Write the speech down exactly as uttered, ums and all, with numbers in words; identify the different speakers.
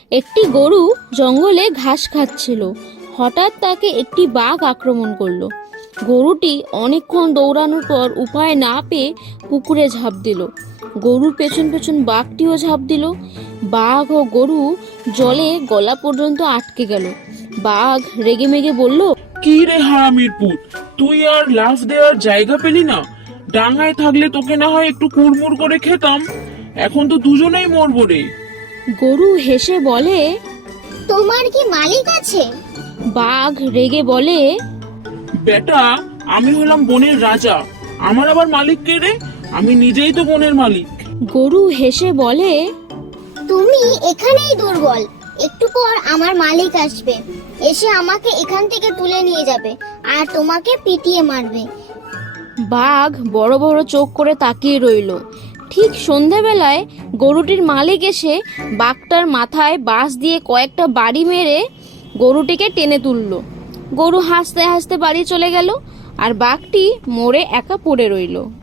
Speaker 1: একটি গরু জঙ্গলে ঘাস খাচ্ছিল। হঠাৎ তাকে একটি বাঘ আক্রমণ করলো। গরুটি অনেকক্ষণ দৌড়ানোর পর উপায় না পেয়ে পুকুরে ঝাঁপ দিল। গরুর পেছন পেছন বাঘটিও ঝাঁপ দিল। বাঘ ও গরু জলে গলা পর্যন্ত আটকে গেল। বাঘ রেগে মেগে বলল,
Speaker 2: কি রে হারামির পুত, তুই আর লাফ দেওয়ার জায়গা পেলি না? ডাঙায় থাকলে তোকে না হয় একটু কুড়মুড় করে খেতাম, এখন তো দুজনেই মরবো রে।
Speaker 1: গরু হেসে বলে,
Speaker 3: তোমার কি মালিক আছে?
Speaker 1: বাঘ রেগে বলে,
Speaker 2: বেটা, আমি হলাম বনের রাজা, আমার আবার মালিক কে রে? আমি নিজেই তো বনের মালিক।
Speaker 1: গরু হেসে বলে,
Speaker 3: তুমি এখানেই দুর্বল, একটু পর আমার মালিক আসবে, এসে আমাকে এখান থেকে তুলে নিয়ে যাবে আর তোমাকে পিটিয়ে মারবে।
Speaker 1: বাঘ বড় বড় চোখ করে তাকিয়ে রইল। ঠিক সন্ধেবেলায় গরুটির মালিক এসে বাঘটার মাথায় বাঁশ দিয়ে কয়েকটা বাড়ি মেরে গরুটিকে টেনে তুলল। গরু হাসতে হাসতে বাড়ি চলে গেল আর বাঘটি মরে একা পড়ে রইল।